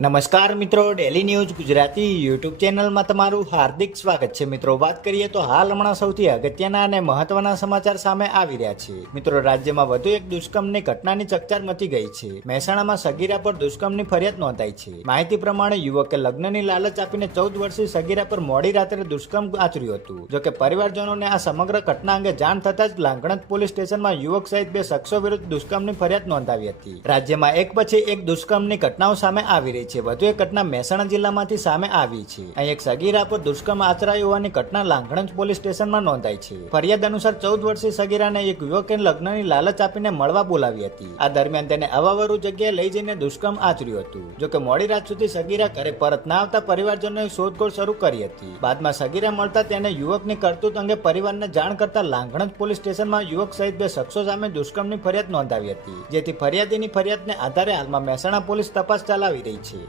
નમસ્કાર મિત્રો, daily news Gujarati YouTube ચેનલમાં તમારું હાર્દિક સ્વાગત છે. મિત્રો, વાત કરીએ તો હાલ હમણાં સૌથી અગત્યના અને મહત્વના સમાચાર સામે આવી રહ્યા છે. મિત્રો, રાજ્યમાં વધુ એક દુષ્કર્મની ઘટનાની ચકચાર મચી ગઈ છે. મહેસાણામાં સગીરા પર દુષ્કર્મની ફરિયાદ નોંધાઈ છે. માહિતી પ્રમાણે યુવકે લગ્નની લાલચ આપીને 14 વર્ષીય સગીરા પર મોડી રાત્રે દુષ્કર્મ આચર્યું હતું. જોકે પરિવારજનોને આ સમગ્ર ઘટના અંગે જાણ થતા જ લાંગણજ પોલીસ સ્ટેશનમાં યુવક સહિત 2 શખ્સો વિરુદ્ધ દુષ્કર્મની ફરિયાદ નોંધાવી હતી. રાજ્યમાં એક પછી એક દુષ્કર્મની ઘટનાઓ સામે આવી રહી છે. વધુ એક ઘટના મહેસાણા જિલ્લામાંથી સામે આવી છે. અહીં એક સગીરા પર દુષ્કર્મ આચરાયું હોવાની ઘટના લાંગણજ પોલીસ સ્ટેશનમાં નોંધાઈ છે. ફરિયાદ અનુસાર 14 વર્ષીય સગીરાને એક યુવકે લગ્નની લાલચ આપીને મળવા બોલાવી હતી. આ દરમિયાન તેને અવાવરૂ જગ્યાએ લઈ જઈને દુષ્કર્મ આચર્યું હતું. જોકે મોડી રાત સુધી સગીરા ઘરે પરત ના આવતા પરિવારજનોએ શોધખોળ શરૂ કરી હતી. બાદમાં સગીરા મળતા તેને યુવકની કરતૂત અંગે પરિવારને જાણ કરતા લાંગણજ પોલીસ સ્ટેશનમાં યુવક સહિત 2 શખ્સો સામે દુષ્કર્મની ફરિયાદ નોંધાવી હતી. જેથી ફરિયાદીની ફરિયાદને આધારે હાલમાં મહેસાણા પોલીસ તપાસ ચલાવી રહી છે.